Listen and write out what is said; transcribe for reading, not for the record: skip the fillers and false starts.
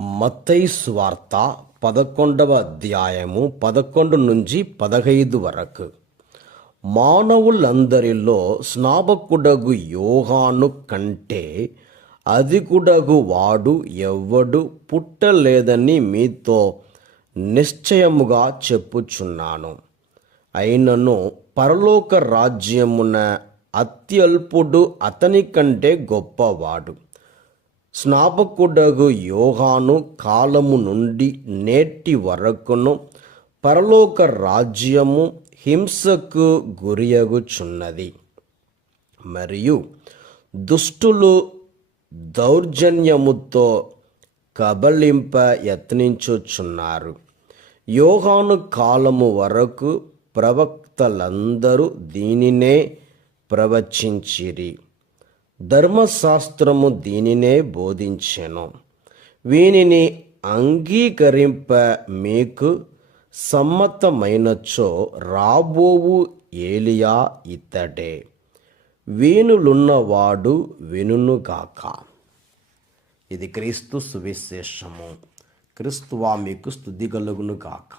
మత్తయి సువార్త 11వ అధ్యాయము 11-15 వరకు. మానవులందరిలో స్నాపకుడగు యోహాను కంటే అధికుడగు వాడు ఎవ్వడు పుట్టలేదని మీతో నిశ్చయముగా చెప్పుచున్నాను. అయినను పరలోక రాజ్యమున అత్యల్పుడు అతని కంటే గొప్పవాడు. స్నాపకుడగు యోహాను కాలము నుండి నేటి వరకును పరలోక రాజ్యము హింసకు గురియగుచున్నది, మరియు దుష్టులు దౌర్జన్యముతో కబళింప యత్నించుచున్నారు. యోహాను కాలము వరకు ప్రవక్తలందరూ దీనినే ప్రవచించిరి. ధర్మశాస్త్రము దీనినే బోధించెను. వీనిని అంగీకరింప మీకు సమ్మతమైనచో రాబోవు ఏలియా ఇతడే. వీనులున్నవాడు వినుగాక. ఇది క్రీస్తు సువిశేషము. క్రీస్తువా మీకు స్తుతి కలుగును గాక.